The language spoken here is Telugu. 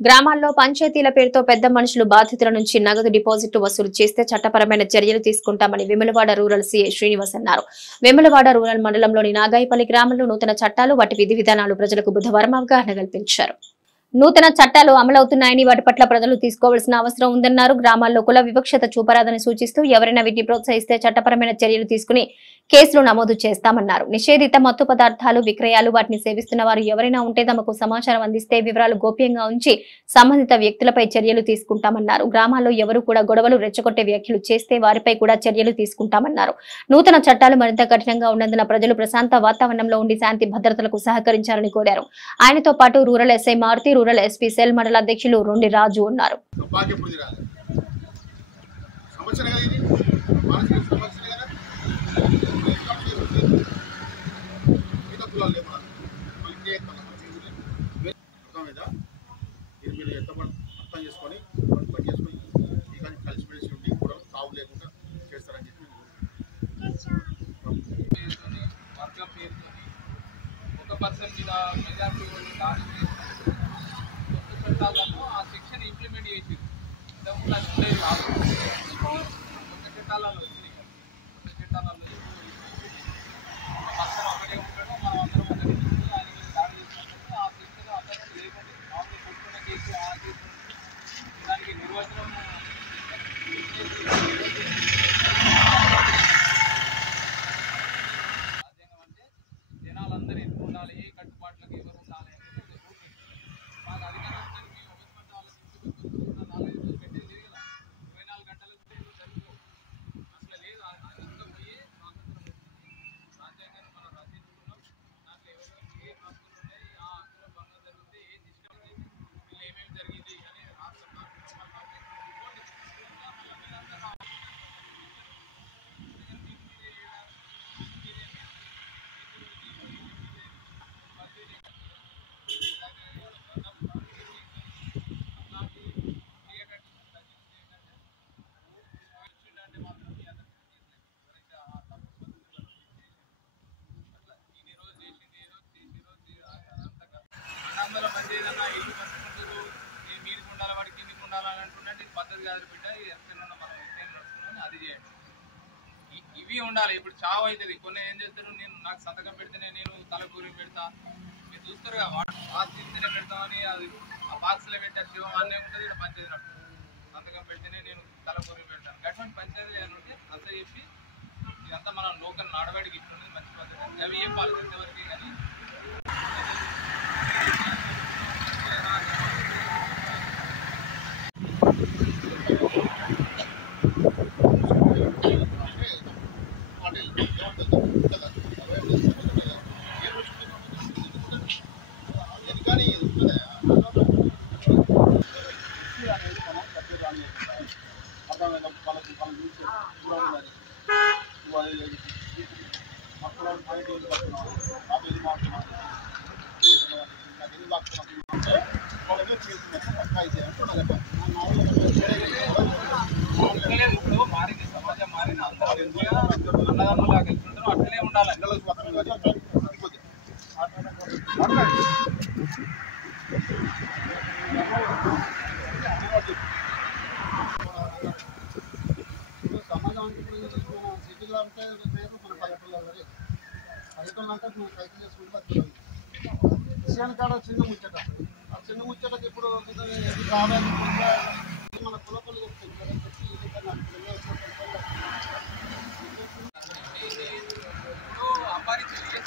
గ్రామాల్లో పంచాయతీల పేరుతో పెద్ద మనుషులు బాధితుల నుంచి నగదు డిపాజిట్ వసూలు చేస్తే చట్టపరమైన చర్యలు తీసుకుంటామని వేములవాడ రూరల్ సీఐ శ్రీనివాస్ అన్నారు. వేములవాడ రూరల్ మండలంలోని నాగాయిపల్లి గ్రామంలో నూతన చట్టాలు వాటి విధి విధానాలు ప్రజలకు బుధవారం అవగాహన కల్పించారు. నూతన చట్టాలు అమలవుతున్నాయని వాటి పట్ల ప్రజలు తీసుకోవాల్సిన అవసరం ఉందన్నారు. గ్రామాల్లో కుల వివక్షత చూపరాదని సూచిస్తూ ఎవరైనా వీటిని ప్రోత్సహిస్తే చట్టపరమైన చర్యలు తీసుకుని కేసులు నమోదు చేస్తామన్నారు. నిషేధిత మత్తు పదార్థాలు విక్రయాలు వాటిని సేవిస్తున్న వారు ఎవరైనా ఉంటే తమకు సమాచారం అందిస్తే వివరాలు గోప్యంగా ఉంచి సంబంధిత వ్యక్తులపై చర్యలు తీసుకుంటామన్నారు. గ్రామాల్లో ఎవరు కూడా గొడవలు రెచ్చగొట్టే వ్యాఖ్యలు చేస్తే వారిపై కూడా చర్యలు తీసుకుంటామన్నారు. నూతన చట్టాలు మరింత కఠినంగా ఉన్నందున ప్రజలు ప్రశాంత వాతావరణంలో ఉండి శాంతి భద్రతలకు సహకరించాలని కోరారు. ఆయనతో పాటు rural SI Maruthi, rural SP cell మండల అధ్యక్షులు రొండి రాజు ఉన్నారు. ఇంప్లిమెంట్ చేసి దానికి నిర్వచనం అంటే జనాలందరూ ఎప్పుడు ఉండాలి, ఏ కట్టుబాట్లకు ఎవరు ఉండాలి అనేది మాకు అధికారం పెట్టేది కదా. 24 గంటలకు జరుగుతుంది అసలు లేదు. ఇంకా పోయి రాజ్యాంగాన్ని మనం రచించుకున్నాం. దాంట్లో ఎవరికి ఏ హక్కులు ఉన్నాయి, ఆ హక్కుల భంగం జరిగితే ఏ శిక్ష ఉంది, వీళ్ళు ఏమేమి జరిగింది అని రాష్ట్ర ఏదన్నా ఇల్లు కట్టుకుంటారు, మీరు ఉండాలి, వాడికి కిందికి ఉండాలని అంటున్నట్టు పద్ధతి కాదు బిడ్డ. ఎక్కడన్నా మనం ఎక్కడ నడుస్తున్నాం అది చేయండి. ఇవి ఉండాలి. ఇప్పుడు చావు అవుతుంది. కొన్ని ఏం చేస్తారు, నేను నాకు సంతకం పెడితేనే నేను తలకూరి పెడతా, మీరు చూస్తారు కదా, బాక్స్ తింటేనే పెడతామని అది ఆ బాక్స్లో పెట్టే శివం అన్నీ ఉంటుంది. ఇక్కడ పంచాయతీ సంతకం పెడితేనే నేను తలకూరి పెడతాను. అటువంటి పంచాయతీ ఏమంటే అంత చెప్పి ఇదంతా మనం లోకల్ నాడవాడికి ఇస్తుంది మంచి పద్ధతి. అవి ఏం పాల్గొనేవరకు కానీ ఇప్పుడు మారింది, సమాజం మారిన అందరూ అన్నదమ్ములాగా వెళ్తుంటారు. అట్లనే ఉండాలి. సిటీలో అంటే మన పల్లెటూళ్ళ పల్లెటూళ్ళు అంటే మనం సైకిల్ చేసుకుంటూ విషయానికి కాడ చిన్న ముచ్చట. ఆ చిన్న ముచ్చటకి ఇప్పుడు మన కులపల్లి చెప్తుంది. ఇప్పుడు అమ్మాయి చెల్లి